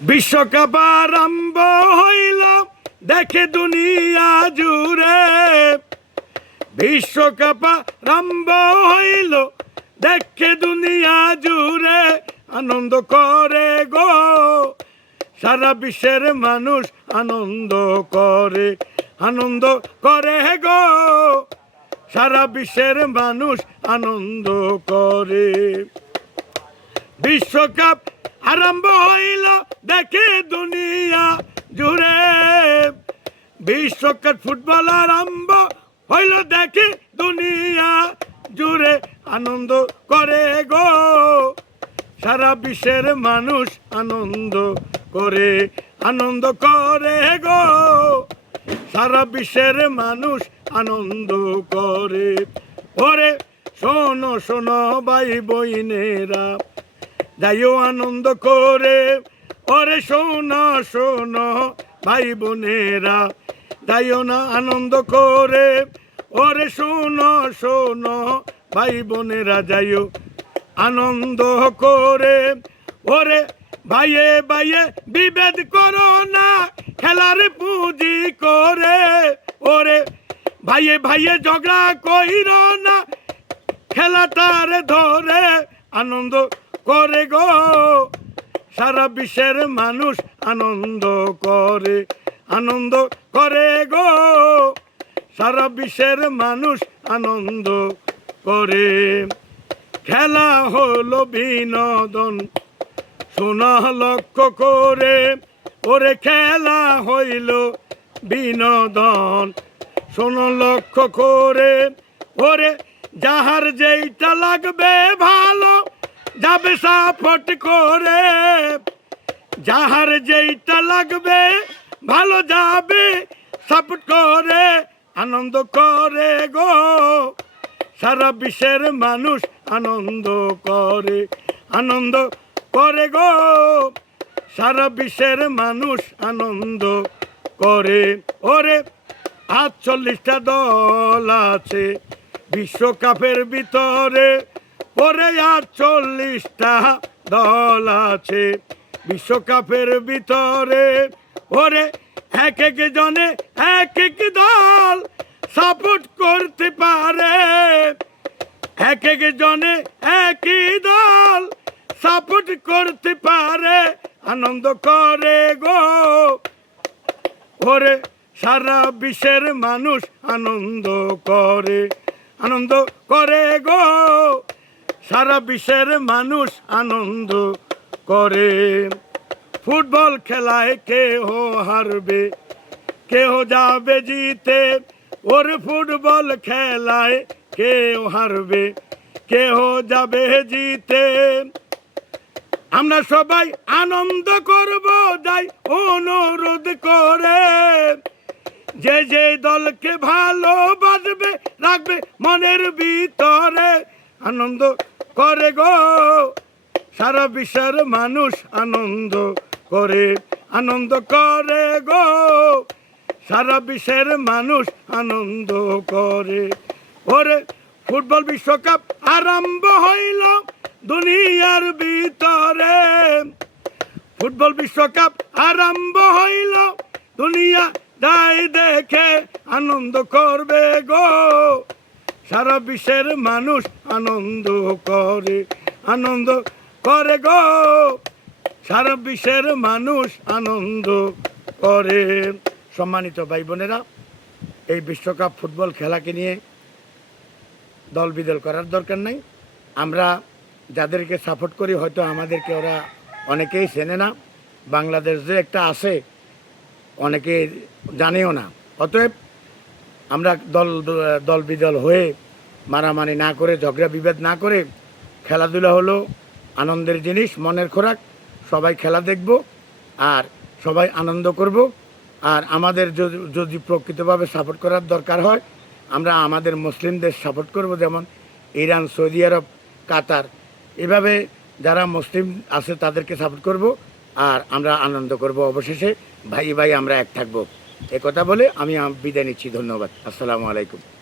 বিশ্বকাপ আরম্ভ হইল দেখে দুনিয়া জুড়ে, বিশ্বকাপ আরম্ভ হইল দেখে দুনিয়া জুড়ে, আনন্দ করে গো সারা বিশ্বের মানুষ, আনন্দ করে, আনন্দ করে গো সারা বিশ্বের মানুষ, আনন্দ করে। বিশ্বকাপ আরম্ভ হইল দেখে দুনিয়া জুড়ে, বিশ্বকাপ ফুটবল আরম্ভ হইল দেখে দুনিয়া জুড়ে, আনন্দ করে গো সারা বিশ্বের মানুষ, আনন্দ করে, আনন্দ করে গো সারা বিশ্বের মানুষ, আনন্দ করে। ওরে শোনো শোনো ভাই বইনেরা, যাইও আনন্দ করে, ওরে শোনো শোনো ভাই বোনেরা, যাইও না আনন্দ করে, ওরে শোনো শোনো ভাই বোনেরা, যাইও আনন্দ করে। ওরে ভাইয়ে ভাইয়ে বিভেদ করো না, খেলার পুঁজি করে, ওরে ভাইয়ে ভাইয়ে ঝগড়া কইর না, খেলাটার ধরে, আনন্দ করে গো সারা বিশ্বের মানুষ, আনন্দ করে, আনন্দ করে গো সারা বিশ্বের মানুষ, আনন্দ করে। খেলা হলো বিনোদন শোনা লক্ষ্য করে, ওরে খেলা হইল বিনোদন শোনো লক্ষ্য করে, ওরে যাহার যেইটা লাগবে ভালো যাবে সাপোর্ট করে, যাহার যেইটা লাগবে ভালো যাবে সাপোর্ট করে, আনন্দ করে গো সারা বিশ্বের মানুষ, আনন্দ করে, আনন্দ করে গো সারা বিশ্বের মানুষ, আনন্দ করে। ওরে ৪৮টা দল আছে বিশ্বকাপের ভিতরে, ওরে ৪৮টা দল আছে বিশ্বকাপের ভিতরে, ওরে এক এক জনে এক এক দল সাপোর্ট করতে পারে, এক এক জনে একই দল সাপোর্ট করতে পারে, আনন্দ করে গো ওরে সারা বিশ্বের মানুষ, আনন্দ করে, আনন্দ করে গো সারা বিশ্বের মানুষ, আনন্দ করে। ফুটবল খেলায় কেহ হারবে কেহ যাবে জিতে, ওর ফুটবল খেলায় কেউ হারবে কেহ যাবে জিতে, আমরা সবাই আনন্দ করব যাই অনুরোধ করে, যে যে দলকে ভালোবাসবে রাখবে মনের ভিতরে, আনন্দ করে গো সারা বিশ্বের মানুষ, আনন্দ করে, আনন্দ করে গো সারা বিশ্বের মানুষ, আনন্দ করে। ওরে ফুটবল বিশ্বকাপ আরম্ভ হইল দুনিয়ার ভিতরে, ফুটবল বিশ্বকাপ আরম্ভ হইল দুনিয়া যাই দেখে, আনন্দ করবে গো সারা বিশ্বের মানুষ, আনন্দ করে, আনন্দ করে গো সারা বিশ্বের মানুষ, আনন্দ করে। সম্মানিত ভাই বোনেরা, এই বিশ্বকাপ ফুটবল খেলাকে নিয়ে দল বিদল করার দরকার নাই। আমরা যাদেরকে সাপোর্ট করি হয়তো আমাদেরকে ওরা অনেকেই চেনে না, বাংলাদেশ যে একটা আছে অনেকে জানেও না। অতএব আমরা দল বিদল হয়ে মারামারি না করে, ঝগড়া বিভেদ না করে, খেলাধুলা হলো আনন্দের জিনিস, মনের খোরাক, সবাই খেলা দেখব আর সবাই আনন্দ করব। আর আমাদের যদি প্রকৃতভাবে সাপোর্ট করার দরকার হয়, আমরা আমাদের মুসলিম দেশ সাপোর্ট করব, যেমন ইরান, সৌদি আরব, কাতার, এভাবে যারা মুসলিম আছে তাদেরকে সাপোর্ট করব আর আমরা আনন্দ করব। অবশেষে ভাই ভাই আমরা এক থাকবো, এ কথা বলে আমি বিদায় নিচ্ছি। ধন্যবাদ। আসসালামু আলাইকুম।